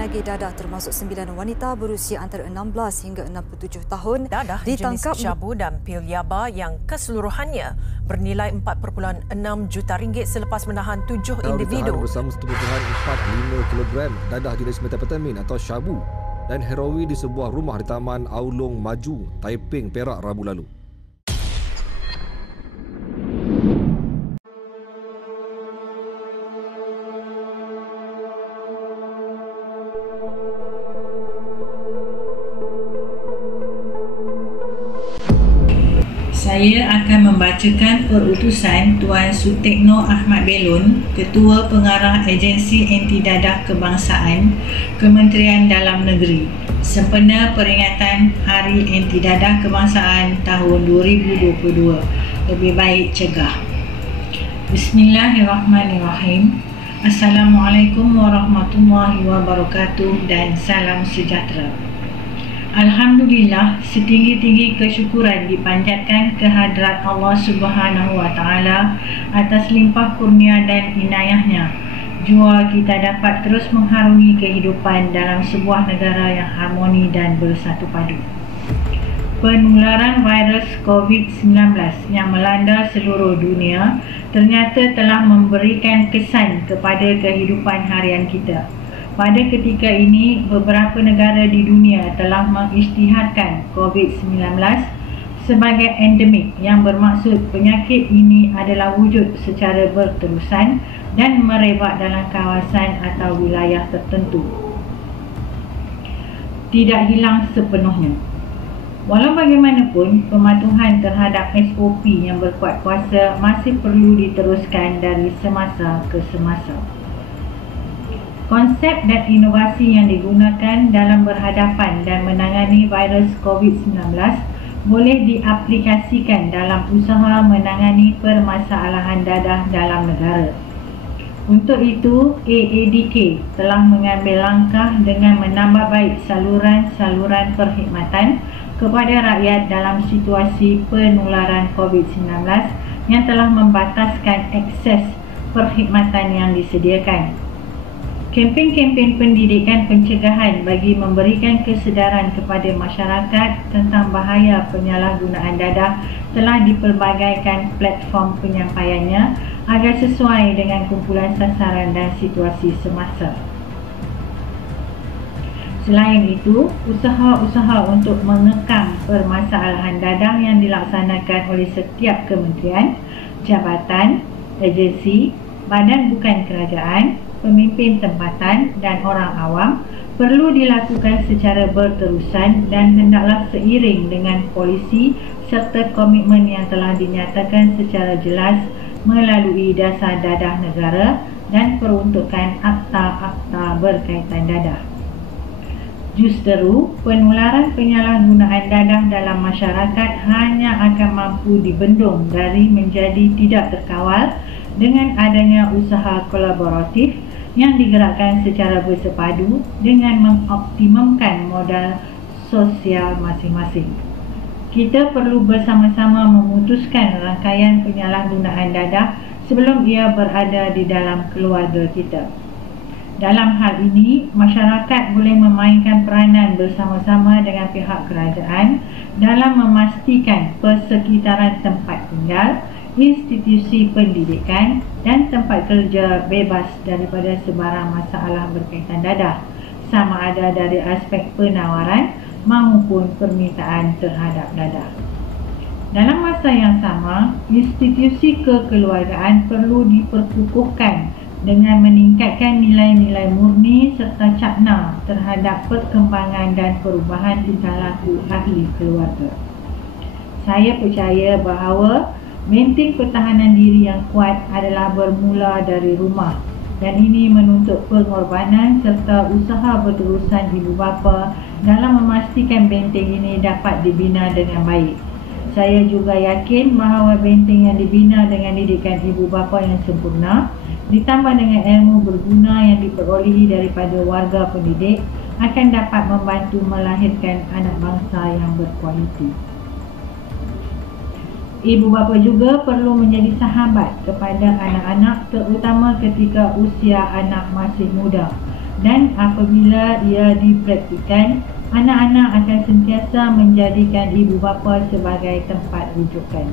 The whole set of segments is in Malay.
penagih dadah termasuk 9 wanita berusia antara 16 hingga 67 tahun dadah ditangkap jenis syabu dan pil yaba yang keseluruhannya bernilai 4.6 juta ringgit selepas menahan 7 individu bersama 1.45 kilogram dadah jenis methamphetamine atau syabu dan heroin di sebuah rumah di Taman Aulung Maju, Taiping, Perak Rabu lalu. Saya akan membacakan perutusan Tuan Sutekno Ahmad Belon, Ketua Pengarah Agensi Anti Dadah Kebangsaan, Kementerian Dalam Negeri, sempena peringatan Hari Anti Dadah Kebangsaan tahun 2022. Lebih baik cegah. Bismillahirrahmanirrahim. Assalamualaikum warahmatullahi wabarakatuh dan salam sejahtera. Alhamdulillah, setinggi-tinggi kesyukuran dipanjatkan kehadrat Allah Subhanahu wa Ta'ala atas limpah kurnia dan inayahnya. Jua kita dapat terus mengharungi kehidupan dalam sebuah negara yang harmoni dan bersatu padu. Penularan virus COVID-19 yang melanda seluruh dunia ternyata telah memberikan kesan kepada kehidupan harian kita. Pada ketika ini, beberapa negara di dunia telah mengisytiharkan COVID-19 sebagai endemik yang bermaksud penyakit ini adalah wujud secara berterusan dan merebak dalam kawasan atau wilayah tertentu. Tidak hilang sepenuhnya. Walau bagaimanapun, pematuhan terhadap SOP yang berkuat kuasa masih perlu diteruskan dari semasa ke semasa. Konsep dan inovasi yang digunakan dalam berhadapan dan menangani virus COVID-19 boleh diaplikasikan dalam usaha menangani permasalahan dadah dalam negara. Untuk itu, AADK telah mengambil langkah dengan menambah baik saluran-saluran perkhidmatan kepada rakyat dalam situasi penularan COVID-19 yang telah membataskan akses perkhidmatan yang disediakan. Kempen-kempen pendidikan pencegahan bagi memberikan kesedaran kepada masyarakat tentang bahaya penyalahgunaan dadah telah dipelbagaikan platform penyampaiannya agar sesuai dengan kumpulan sasaran dan situasi semasa. Selain itu, usaha-usaha untuk mengekang permasalahan dadah yang dilaksanakan oleh setiap kementerian, jabatan, agensi, badan bukan kerajaan, pemimpin tempatan dan orang awam perlu dilakukan secara berterusan dan hendaklah seiring dengan polisi serta komitmen yang telah dinyatakan secara jelas melalui dasar dadah negara dan peruntukan akta-akta berkaitan dadah. Justeru, penularan penyalahgunaan dadah dalam masyarakat hanya akan mampu dibendung dari menjadi tidak terkawal dengan adanya usaha kolaboratif yang digerakkan secara bersepadu dengan mengoptimumkan modal sosial masing-masing. Kita perlu bersama-sama memutuskan rangkaian penyalahgunaan dadah sebelum ia berada di dalam keluarga kita. Dalam hal ini, masyarakat boleh memainkan peranan bersama-sama dengan pihak kerajaan dalam memastikan persekitaran tempat tinggal, institusi pendidikan dan tempat kerja bebas daripada sebarang masalah berkaitan dadah, sama ada dari aspek penawaran maupun permintaan terhadap dadah. Dalam masa yang sama, institusi kekeluargaan perlu diperkukuhkan dengan meningkatkan nilai-nilai murni serta cakna terhadap perkembangan dan perubahan tingkah laku ahli keluarga. Saya percaya bahawa benteng pertahanan diri yang kuat adalah bermula dari rumah dan ini menuntut pengorbanan serta usaha berterusan ibu bapa dalam memastikan benteng ini dapat dibina dengan baik. Saya juga yakin bahawa benteng yang dibina dengan didikan ibu bapa yang sempurna ditambah dengan ilmu berguna yang diperolehi daripada warga pendidik akan dapat membantu melahirkan anak bangsa yang berkualiti. Ibu bapa juga perlu menjadi sahabat kepada anak-anak terutama ketika usia anak masih muda dan apabila ia dipraktikkan, anak-anak akan sentiasa menjadikan ibu bapa sebagai tempat rujukan.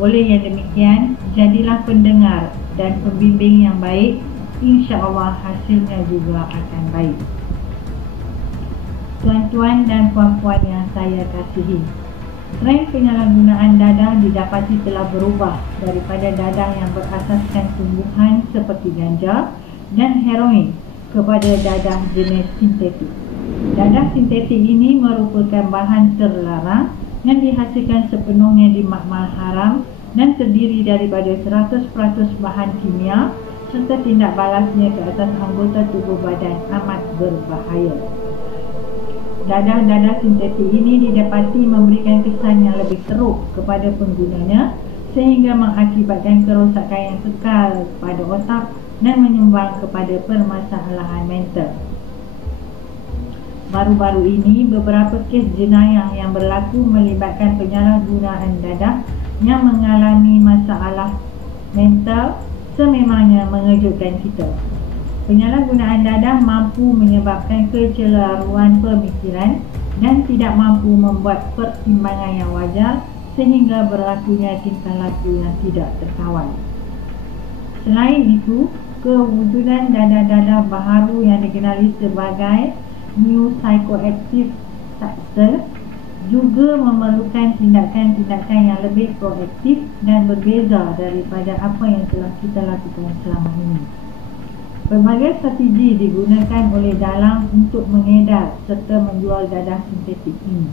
Oleh yang demikian, jadilah pendengar dan pembimbing yang baik, insya-Allah hasilnya juga akan baik. Tuan-tuan dan puan-puan yang saya kasihi, trend penyalahgunaan dadah didapati telah berubah daripada dadah yang berasaskan tumbuhan seperti ganja dan heroin kepada dadah jenis sintetik. Dadah sintetik ini merupakan bahan terlarang yang dihasilkan sepenuhnya di makmal haram dan terdiri daripada 100% bahan kimia serta tindak balasnya ke atas anggota tubuh badan amat berbahaya. Dadah-dadah sintetik ini didapati memberikan kesan yang lebih teruk kepada penggunanya sehingga mengakibatkan kerosakan yang kekal pada otak dan menyumbang kepada permasalahan mental. Baru-baru ini, beberapa kes jenayah yang berlaku melibatkan penyalahgunaan dadah yang mengalami masalah mental sememangnya mengejutkan kita. Penyalahgunaan dadah mampu menyebabkan kecelaruan pemikiran dan tidak mampu membuat pertimbangan yang wajar sehingga berlakunya tingkah laku yang tidak terkawal. Selain itu, kewujudan dadah-dadah baharu yang dikenali sebagai new psychoactive substance juga memerlukan tindakan-tindakan yang lebih proaktif dan berbeza daripada apa yang telah kita lakukan selama ini. Berbagai strategi digunakan oleh dalang untuk mengedar serta menjual dadah sintetik ini.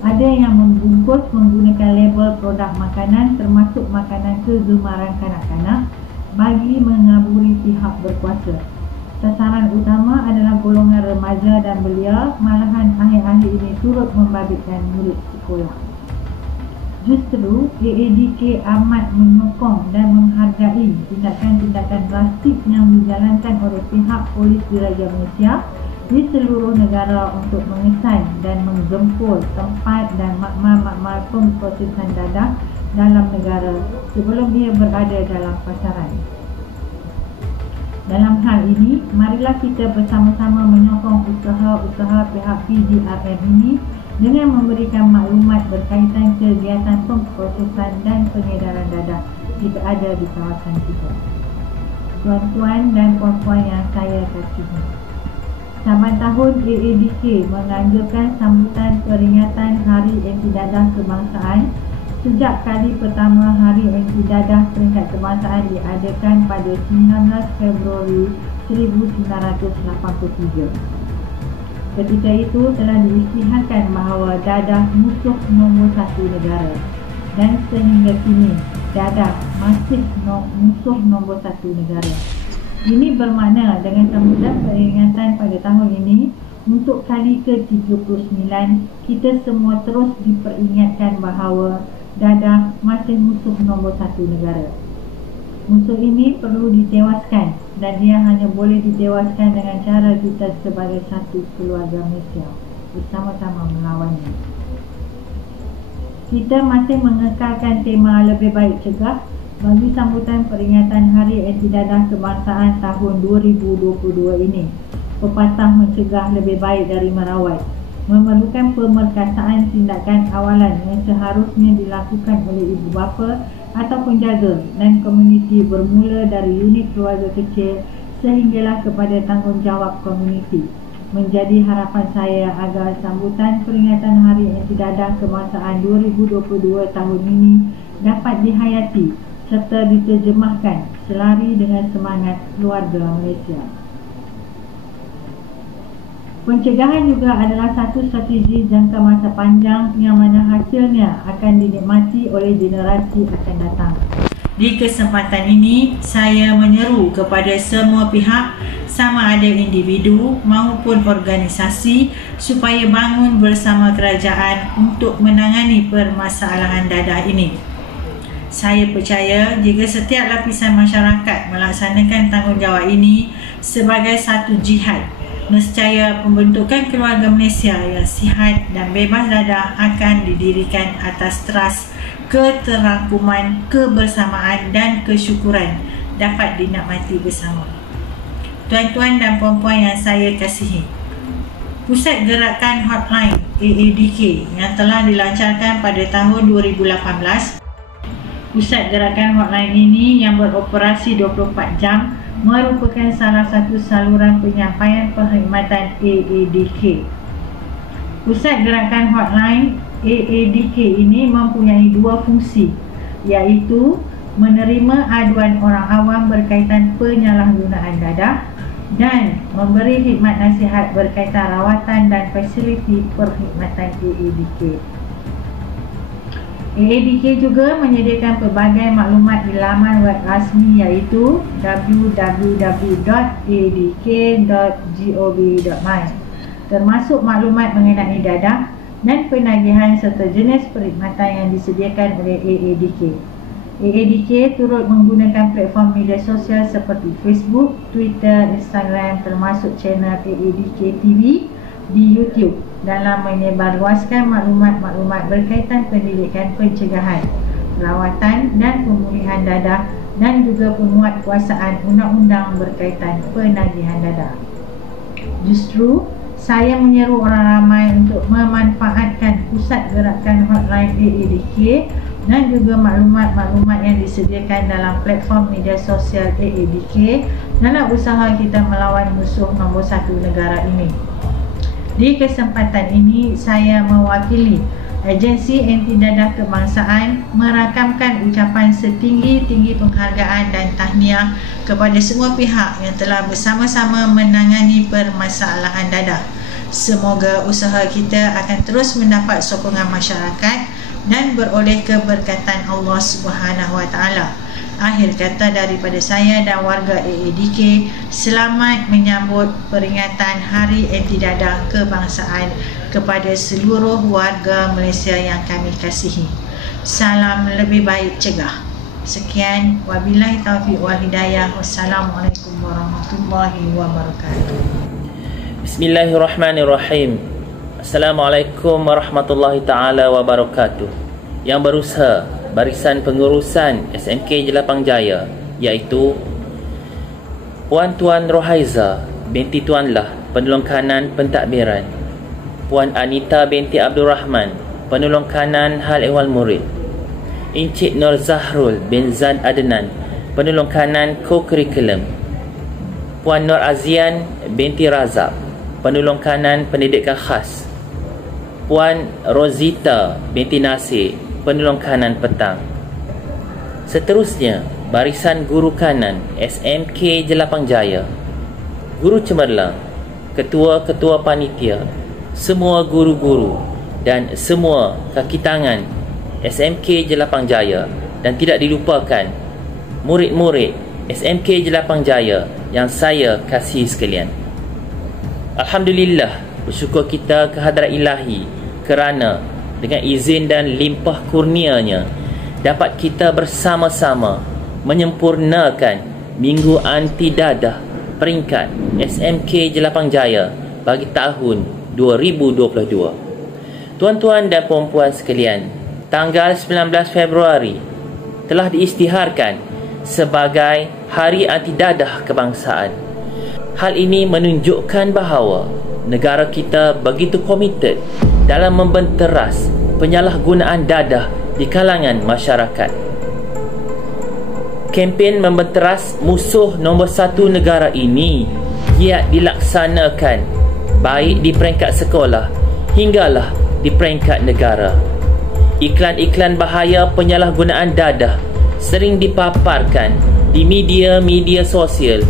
Ada yang membungkus menggunakan label produk makanan termasuk makanan kegemaran kanak-kanak bagi mengaburi pihak berkuasa. Sasaran utama adalah golongan remaja dan belia, malahan akhir-akhir ini turut membabitkan murid sekolah. Justru, AADK amat menyokong dan menghargai tindakan-tindakan drastik yang dijalankan oleh pihak Polis Diraja Malaysia di seluruh negara untuk mengesan dan menggempur tempat dan makmal-makmal pemprosesan dadah dalam negara sebelum ia berada dalam pasaran. Dalam hal ini, marilah kita bersama-sama menyokong usaha-usaha pihak PDRM ini dengan memberikan maklumat berkaitan kegiatan pemprosesan dan pengedaran dadah jika ada di kawasan kita. Tuan-tuan dan puan-puan yang saya kasihi, saban tahun AADK menganjurkan sambutan peringatan Hari Anti Dadah Kebangsaan sejak kali pertama Hari Anti Dadah peringkat kebangsaan diadakan pada 19 Februari 1983. Ketika itu telah diisytiharkan bahawa dadah musuh nombor satu negara dan sehingga kini dadah masih musuh nombor satu negara. Ini bermakna dengan sambutan peringatan pada tahun ini untuk kali ke-39 kita semua terus diperingatkan bahawa dadah masih musuh nombor satu negara. Musuh ini perlu ditewaskan dan ia hanya boleh ditewaskan dengan cara kita sebagai satu keluarga Malaysia bersama-sama melawannya. Kita masih mengekalkan tema lebih baik cegah bagi sambutan peringatan Hari Anti Dadah Kebangsaan tahun 2022 ini. Pepatah mencegah lebih baik dari merawat memerlukan pemerkasaan tindakan awalan yang seharusnya dilakukan oleh ibu bapa atau penjaga dan komuniti bermula dari unit keluarga kecil sehinggalah kepada tanggungjawab komuniti. Menjadi harapan saya agar sambutan peringatan Hari Anti Dadah Kebangsaan 2022 tahun ini dapat dihayati serta diterjemahkan selari dengan semangat keluarga Malaysia. Pencegahan juga adalah satu strategi jangka masa panjang yang mana hasilnya akan dinikmati oleh generasi akan datang. Di kesempatan ini, saya menyeru kepada semua pihak, sama ada individu maupun organisasi, supaya bangun bersama kerajaan untuk menangani permasalahan dadah ini. Saya percaya jika setiap lapisan masyarakat melaksanakan tanggungjawab ini sebagai satu jihad, nescaya pembentukan keluarga Malaysia yang sihat dan bebas dadah akan didirikan atas teras keterangkuman, kebersamaan dan kesyukuran dapat dinikmati bersama. tuan-tuan dan puan-puan yang saya kasihi, Pusat Gerakan Hotline AADK yang telah dilancarkan pada tahun 2018. Pusat Gerakan Hotline ini yang beroperasi 24 jam merupakan salah satu saluran penyampaian perkhidmatan AADK. Pusat Gerakan Hotline AADK ini mempunyai dua fungsi, iaitu menerima aduan orang awam berkaitan penyalahgunaan dadah dan memberi khidmat nasihat berkaitan rawatan dan fasiliti perkhidmatan AADK. AADK juga menyediakan pelbagai maklumat di laman web rasmi, iaitu www.aadk.gov.my, termasuk maklumat mengenai dadah dan penagihan serta jenis perkhidmatan yang disediakan oleh AADK. AADK turut menggunakan platform media sosial seperti Facebook, Twitter, Instagram, termasuk channel AADK TV di YouTube dalam menyebarluaskan maklumat-maklumat berkaitan pendidikan pencegahan, perawatan dan pemulihan dadah dan juga penguatkuasaan undang-undang berkaitan penagihan dadah. Justru, saya menyeru orang ramai untuk memanfaatkan Pusat Gerakan Hotline AADK dan juga maklumat-maklumat yang disediakan dalam platform media sosial AADK dalam usaha kita melawan musuh nombor satu negara ini. Di kesempatan ini, saya mewakili Agensi Anti Dadah Kebangsaan merakamkan ucapan setinggi-tinggi penghargaan dan tahniah kepada semua pihak yang telah bersama-sama menangani permasalahan dadah. Semoga usaha kita akan terus mendapat sokongan masyarakat dan beroleh keberkatan Allah Subhanahu Wa Taala. Akhir kata daripada saya dan warga AADK, selamat menyambut peringatan Hari Anti Dadah Kebangsaan kepada seluruh warga Malaysia yang kami kasihi. Salam lebih baik cegah. Sekian, wabillahi taufiq wal hidayah. Wassalamualaikum warahmatullahi wabarakatuh. Bismillahirrahmanirrahim. Assalamualaikum warahmatullahi ta'ala wabarakatuh. Yang berusaha barisan pengurusan SMK Jelapang Jaya, iaitu Puan Tuan Rohaiza binti Tuan Lah, penolong kanan pentadbiran, Puan Anita binti Abdul Rahman, penolong kanan hal ehwal murid, Encik Nur Zahrul bin Zad Adnan, penolong kanan co-curriculum, Puan Nur Azian binti Razak, penolong kanan pendidikan khas, Puan Rosita binti Nasir, penolong kanan petang. Seterusnya, barisan guru kanan SMK Jelapang Jaya, guru cemerlang, ketua-ketua panitia, semua guru-guru dan semua kaki tangan SMK Jelapang Jaya, dan tidak dilupakan murid-murid SMK Jelapang Jaya yang saya kasihi sekalian. Alhamdulillah, bersyukur kita kehadrat ilahi kerana dengan izin dan limpah kurnianya dapat kita bersama-sama menyempurnakan Minggu Anti Dadah peringkat SMK Jelapang Jaya bagi tahun 2022. Tuan-tuan dan puan-puan sekalian, tanggal 19 Februari telah diisytiharkan sebagai Hari Anti Dadah Kebangsaan. Hal ini menunjukkan bahawa negara kita begitu komited dalam membenteras penyalahgunaan dadah di kalangan masyarakat. Kempen membenteras musuh nombor satu negara ini giat dilaksanakan baik di peringkat sekolah hinggalah di peringkat negara. Iklan-iklan bahaya penyalahgunaan dadah sering dipaparkan di media-media sosial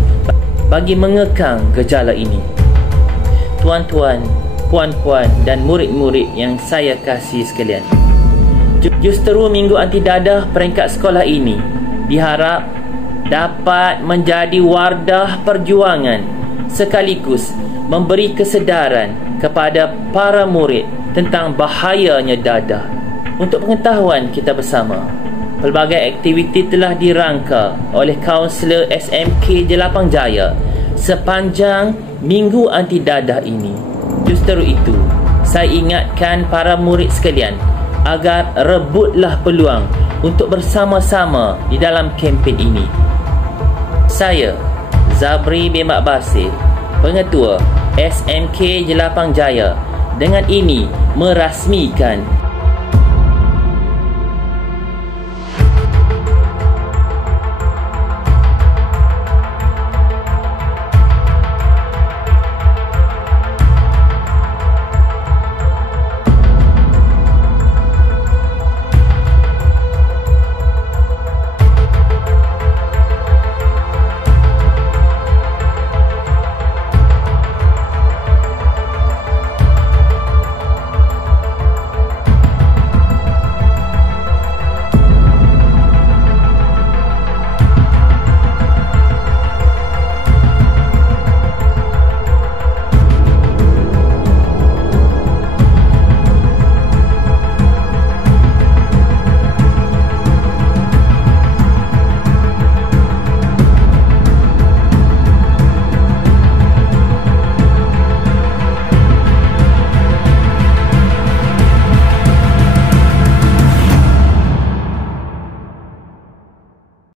bagi mengekang gejala ini. Tuan-tuan, puan-puan dan murid-murid yang saya kasihi sekalian, justru Minggu Anti Dadah peringkat sekolah ini diharap dapat menjadi wardah perjuangan sekaligus memberi kesedaran kepada para murid tentang bahayanya dadah. Untuk pengetahuan kita bersama, pelbagai aktiviti telah dirangka oleh kaunselor SMK Jelapang Jaya sepanjang Minggu Anti Dadah ini. Justru itu, saya ingatkan para murid sekalian agar rebutlah peluang untuk bersama-sama di dalam kempen ini. Saya, Zabri bin Mak Basir, Pengetua SMK Jelapang Jaya, dengan ini merasmikan